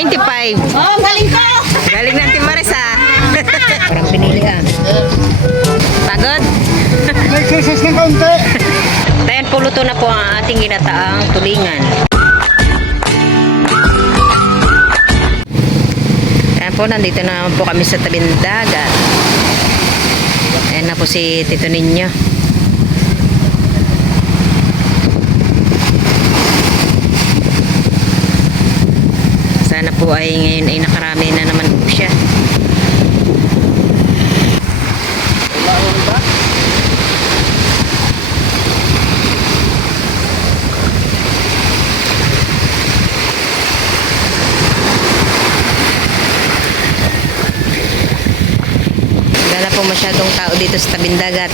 25. Oh, galing ko! Galing ng Timares ah. Parang pinili ah. Pagod? Exercise ng kaunti. Ayan, puluto na po ang ating ginataang tulingan. Ayan po, nandito na po kami sa tabing dagat. Ayan na po si Tito Ninyo. Sana po ay ngayon ay nakarami na naman po siya. Wala na po masyadong tao dito sa tabing dagat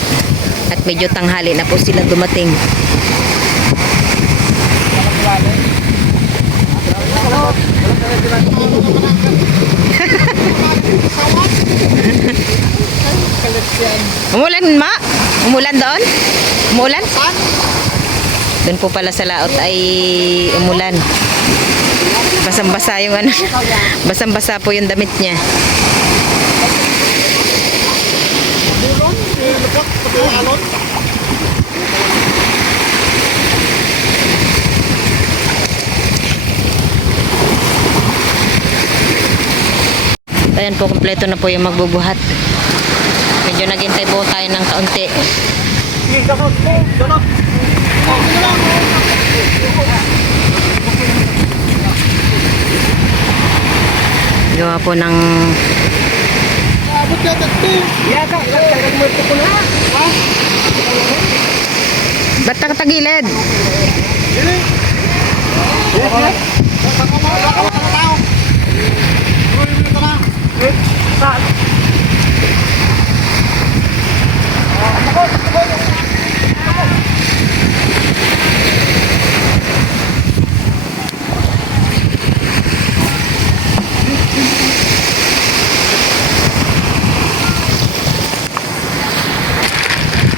at medyo tanghali na po sila dumating. Umulan ma? Umulan doon? Umulan? Doon po pala sa laot ay umulan. Basang-basa yung ano. Basang-basa po yung damit niya. Ayan po, kompleto na po yung magbubuhat. Medyo naghintay po tayo ng kaunti. Gawa po ng ba't nakatagilid?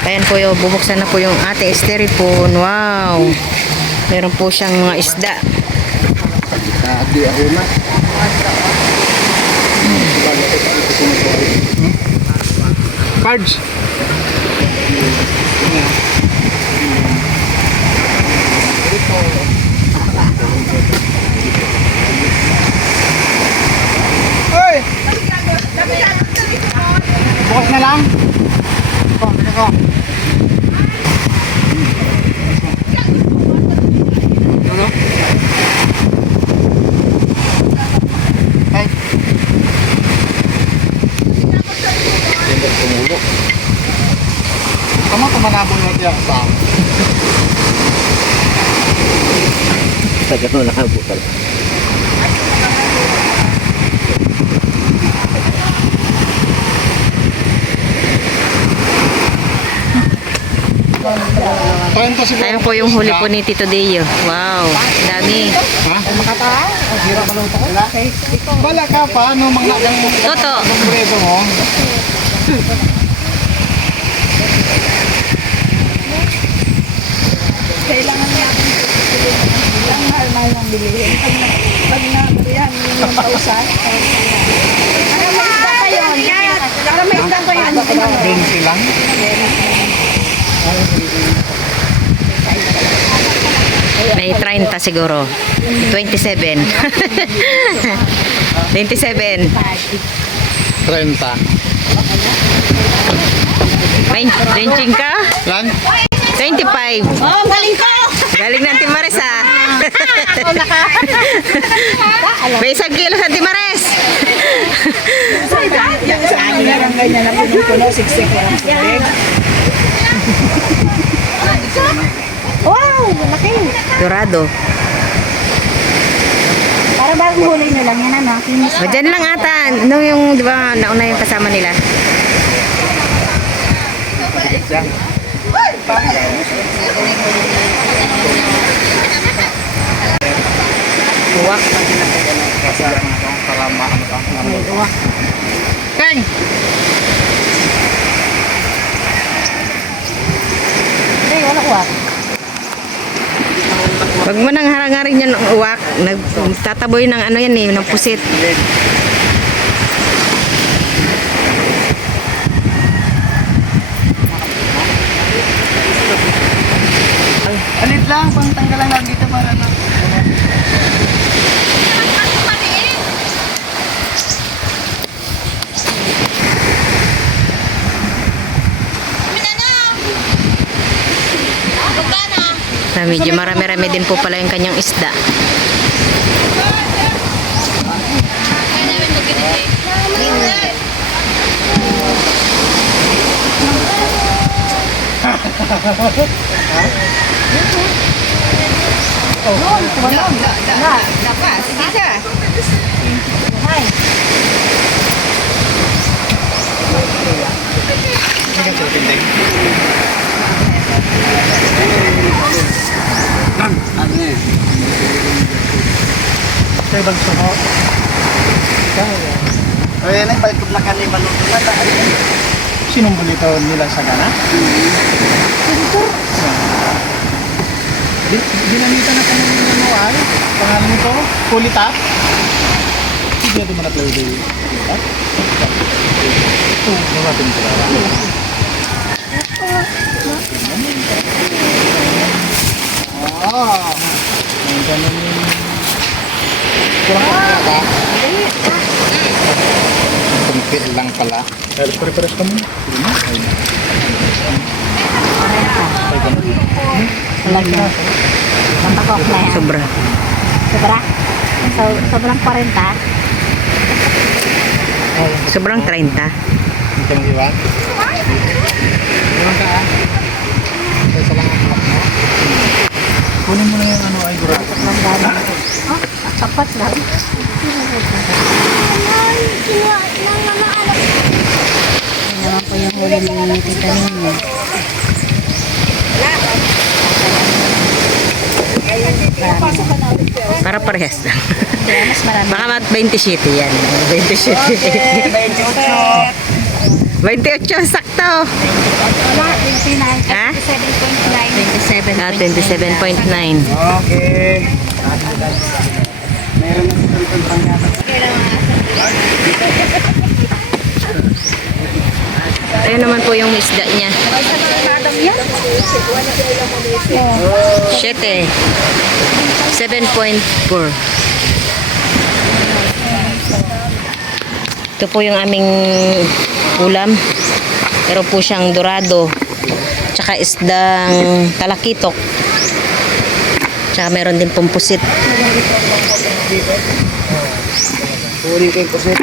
Ayan po yung bubuksan na po yung ating styrofoam. Wow! Meron po siyang mga isda. Cards. Hoy! Bukas na lang. Ito. Hey. Kamu tumanabong natin yung sa Tagal na nakabukal. Ayan po yung huli po ni Tito Deo. Wow! Dami. ha? Bala ka pa, ano mga Toto! preso mo? Kailangan natin ang mahal-mahal ng bilihin. Pag na-bilihan yung pausan. Para may isda kayo. Para may isda kayo. 20 lang. May 30 siguro. 27. 27. 30. May renching ka? Lan? 25. Oh, galing ko! Galing ng Timares ah. May 1 kilo sa Timares. Yung sa akin na lang ganyan na puno-puno, siksik lang tubig. Wow! Laki! Dorado. Para bagong huli nyo lang yan, ano? Kinis O, dyan lang ata. Nung yung, di ba, nauna yung kasama nila. Uwak. Uwak. Teng! Hey, wala ko Wag mo nang harangarin yan ng uwak. Nagtataboy ng ano yan eh, ng pusit. Alit lang, pang tanggalan lang dito para na. Medyo marami-rami din po pala yung kanyang isda. Sa ibang sumo. Kaya na, balik ko na kanil maluto na. Sinong bulitaw nila sa gana? Ginamitan na kami ng manual. Pangalan nito, Kulitap. Hindi natin manaplaw din. Ito, mawatin ko lang. Ang ganun yung kurang ba? Kumpil lang pala. Halos pare-pares ka muna. Matakok na yan. Sobra. Sobra? Sobrang 40. Sobrang 30. Ito ang iwan. Iwan ka ah. Isa lang ang hap mo. Kunin mo na yung ano ay gura. Oh, apat lang. Yan naman po yung huli ni Tita Nino. Para parehas lang. Kaya mas marami. Baka mat 27 yan. 27. 28 sakto. Wala, 29. Ha? 27.9. 27. Ah, 27.9. Okay. Meron na sa talitang pangyata. Ayun naman po yung isda niya. 7. 7.4. Ito po yung aming ulam. Pero po siyang dorado. Tsaka isdang talakitok. Tsaka meron din pong pusit. Kunin ko yung kusit.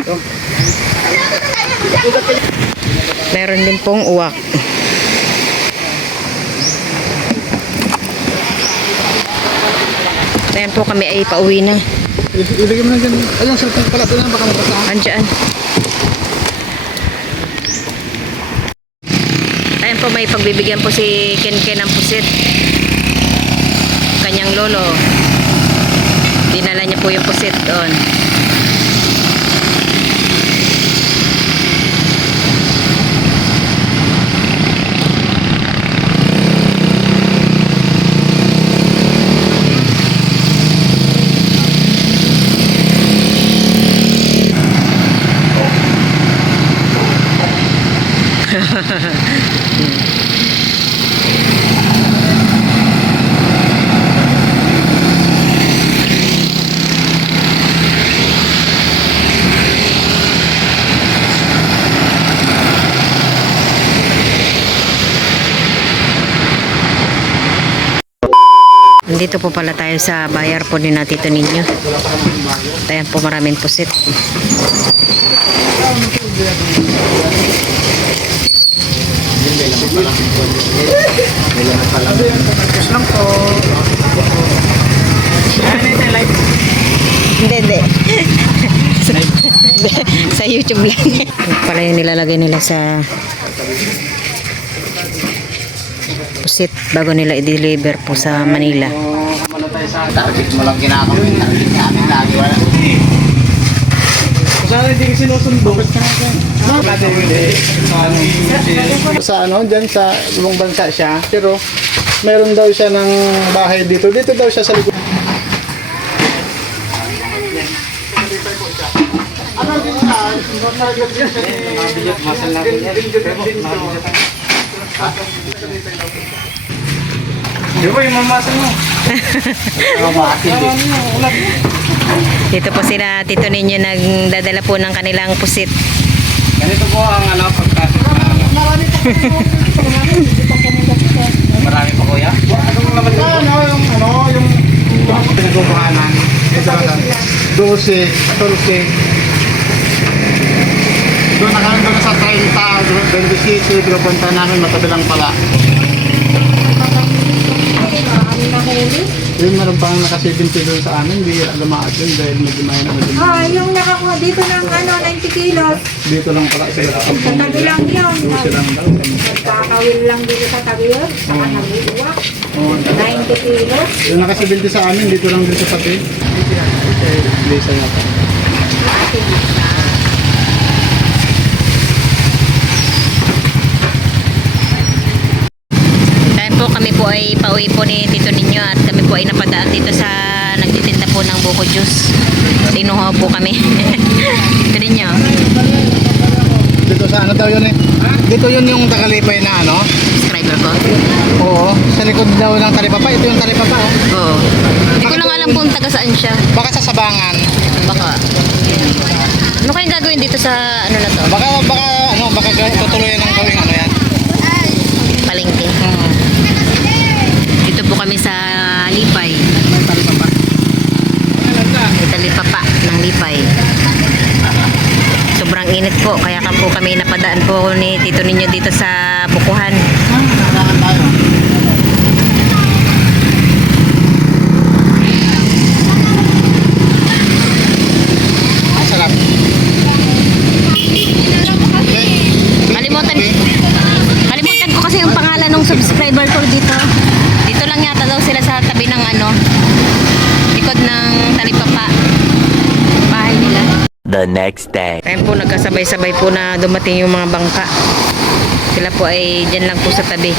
Meron din pong uwak. Ayan po kami ay pauwi na. Ilagay mo na dyan. Ayun, sa pala. Ito na, baka mabasa. Andiyan. Ayan po, may pagbibigyan po si Ken ng pusit. Kanyang lolo. Dinala niya po yung pusit doon. Nandito po pala tayo sa bayar po ni na Tito Ninyo. Ayan po, maraming pusit. Hindi. Sa YouTube lang. Pala yung nilalagay nila sa pusit bago nila i-deliver po sa Manila. Target mo lang kinakamit. Target namin lagi. Wala. Sana hindi kasi sinusundo. Sa ano, dyan sa ibang bansa siya. Pero meron daw siya ng bahay dito. Dito daw siya sa likod. Ano din yan? Masal natin yan. Di ba yung mamasal mo? Dito po sila Tito Ninyo nagdadala po ng kanilang pusit. Ganito po ang pagkasit na marami pa kuya? Anong naman yung pinagbubuhanan? 12, 14. Doon doon sa 30, 26, pinupunta namin matabilang pala. Yun, meron pang naka-70 doon sa amin, hindi lumaad yun dahil medyo may naman din. Yung nakakuha dito ng 90 kilos. Dito lang pala sila sa kampong. Tabi lang yun. Doon lang daw. Nagkakawin lang dito sa tabi yun. Saka nag-iuwak. Oo. 90 kilos. Yung naka-70 sa amin, dito lang din sa tabi. Lisa nga pa. Dahil po kami po ay pauwi po ni Tito Ninyo at kami po ay napadaan dito sa nagtitinda po ng buko juice. Sinuha po kami. Tito Ninyo. Dito sa ano daw yun eh? Dito yun yung takalipay na ano? Subscriber ko. Oo. Sa likod daw ng talipapa. Ito yung talipapa oh. Oo. Hindi ko lang alam kung taga saan siya. Baka sa Sabangan. Baka. Ano kayang gagawin dito sa ano na to? Baka tutuloyan ng gawing ano yan. Palengke. Dito po kami sa Lipay. Talipapa. May talipapa ng Lipay. Sobrang init po. Kaya po kami napadaan po ni Tito Ninyo dito sa Bukuhan. Sabangan tayo. Masarap. Kalimutan ko kasi yung pangalan ng subscriber ko dito. Dito lang yata daw sila sa tabi ng ano, likod ng talipapa. Bahay nila. The next day. Kaya po nagkasabay-sabay po na dumating yung mga bangka. Sila po ay dyan lang po sa tabi.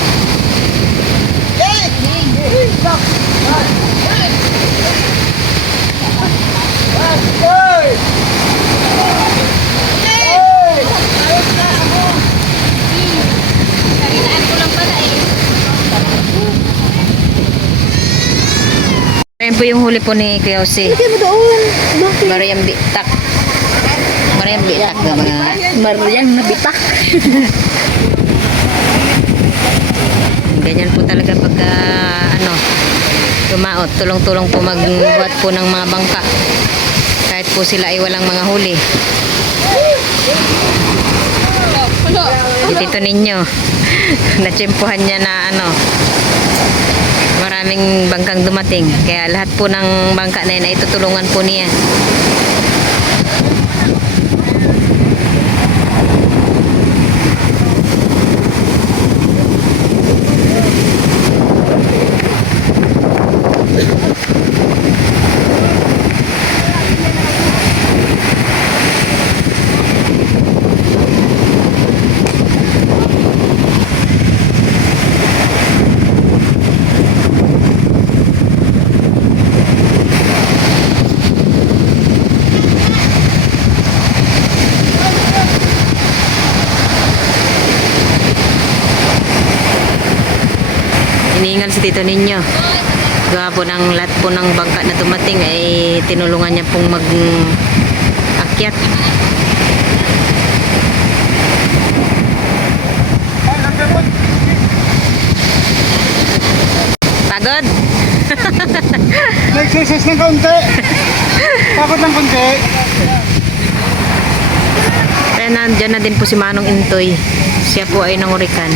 Ayan po yung huli po ni Kuya Jose. Lagyan mo doon. Bakit? Mariam Bitak. Mariam Bitak na mga. Marian na bitak. Ganyan po talaga pagka ano, tumaot. Tulong-tulong po magbuhat po ng mga bangka. Kahit po sila ay walang mga huli. Dito ninyo. Natsimpuhan niya na ano, maraming bangkang dumating. Kaya lahat po ng bangka na yun ay tutulungan po niya. Iniingal si Tito Ninyo. Gawa po ng lahat po ng bangka na dumating ay tinulungan niya pong mag-akyat. Pagod? Nag-exercise ng kaunti. Takot ng kaunti. Kaya nandyan na din po si Manong Intoy. Siya po ay nangurikan.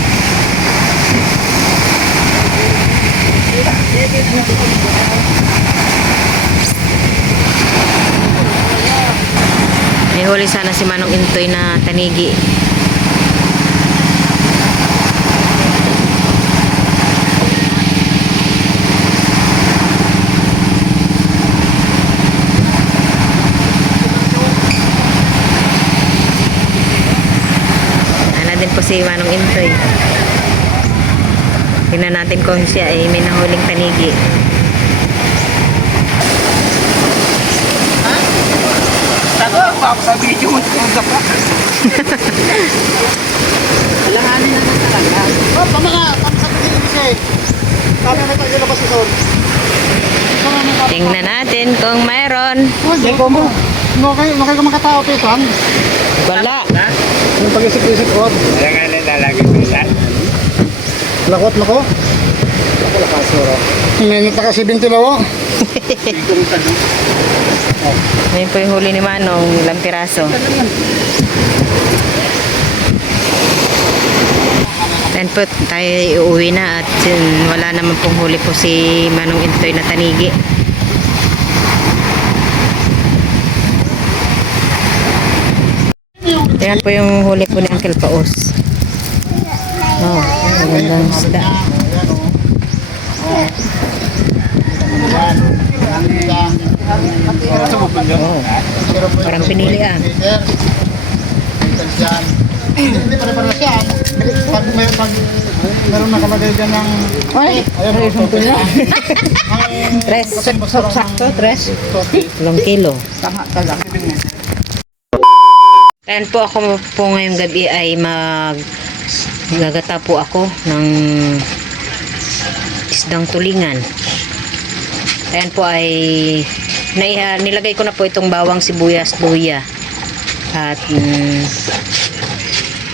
May huli sana si Manong Intoy na tanigi. Ana din po si Manong Intoy. Tingnan natin kung siya ay may nahuling tanigi. Sabi ako sa video mo. Alanganin na talaga. Oh, pamasabihin siya eh. Sabi na tayo labas ito. Tingnan natin kung mayroon. Hindi ko mo. No kayo makatao ito, Sam. Wala. Yung pag-isip-isip ko. Alanganin lalagay ko yan. Lakot mo ko? Ako lakasuro. Minit na kasi 20 lawa. Ngayon po yung huli ni Manong, ilang piraso. Then po tayo uuwi na at wala naman pong huli po si Manong Intoy na tanigi. Yan po yung huli po ni Uncle Paos. Oh, magandang isda. Oh, parang pinili ah. Hindi pare-pare siya. Pag meron nakalagay dyan ng... Ay, Ayan, isang pinya. Tres. sakto, tres. 2 kilo. Tama talaga. Ayan po ako po ngayong gabi ay gagata po ako ng isdang tulingan. Ayan po ay nilagay ko na po itong bawang, sibuyas, luya. At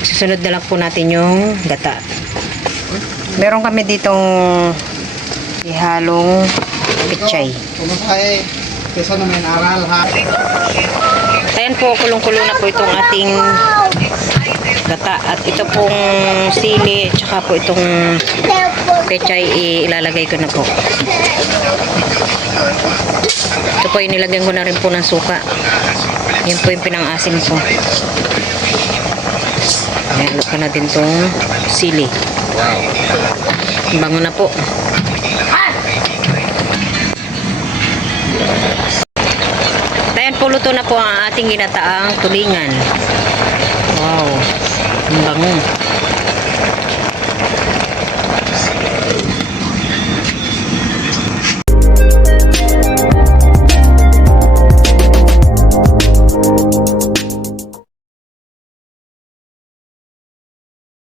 susunod na lang po natin yung gata. Meron kami ditong ihalong pichay. Pumunta ay kesa naman aral ha. Ayan po, kulong-kulo na po itong ating gata. At ito pong sili, tsaka po itong pechay, ilalagay ko na po. Ito po, inilagyan ko na rin po ng suka. Yan po yung pinang-asim ko. Ayan, ko na din itong sili. Bango na po. Ayan po, luto na po ang ating ginataang tulingan. Wow, ang bango.